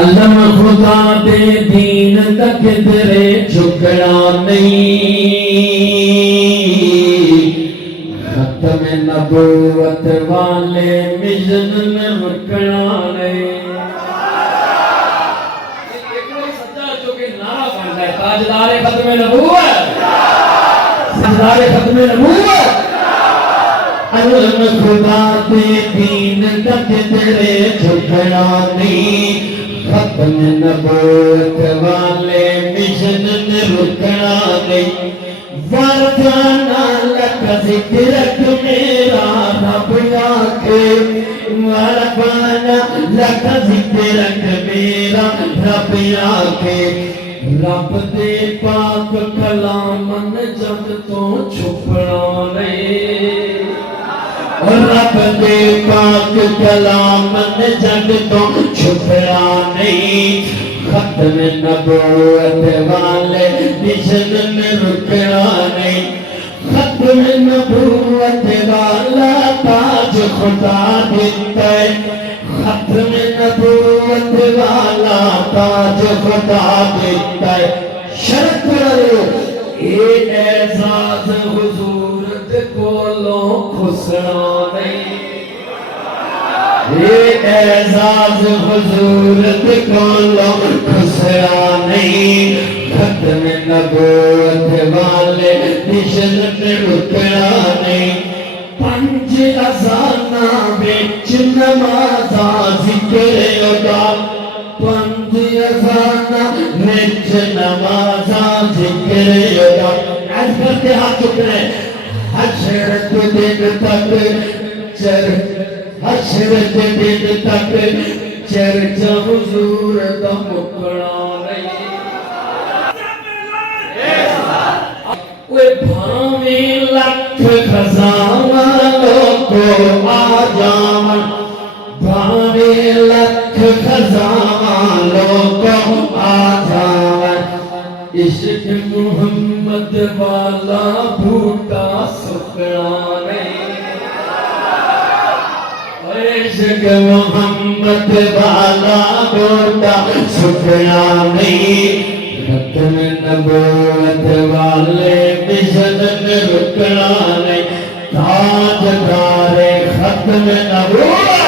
علم خدا دے دین تک تیرے جھکنا نہیں، ختم نبوت والے مشن میں رکنا نہیں۔ تاجدار ختم نبوت، تاجدار ختم نبوت، علم خدا دے دین تک تیرے جھکنا نہیں، ختم نبوت والے مشن میں رکنا نہیں۔ وردانا لک ذکرک میرا رب آکے، وردانا لک ذکرک میرا رب آکے، رب دے پاک کلامن جد تو چھپنا نہیں، رب دے پاک کلامن جد تو چھپنا نہیں، ختم نبوت والے مشن میں رکنا نہیں۔ ختم نبوت والا تاج خدا دیتا ہے، ختم نبوت والا تاج خدا دیتا ہے۔ شرط کرو اے اعزاز حضورت کولوں خسنا نہیں، اے اعزاز حضورت کولوں خسنا نہیں، ختم نبوت والے مشن میں رکنا نہیں۔ پنج اذانہ وچ نمازاں ذکر ادا، پنج اذانہ وچ نمازاں ذکر ادا، عرض کرتے ہاتھ چکنے حشر کے دن تک حشر کے دن تک چرچا حضور دا مکنا نہیں۔ وہ بھاویں لکھ خزانہ لوگو آ جاون، بھاویں لکھ خزانہ لوگو آ جاون، عشق محمد والا بھوٹا سکنا نہیں، عشق محمد والا بھوٹا سکنا نہیں، ختم نبوت والے مشن میں رکنا نہیں۔ تاجدار ختم نبوت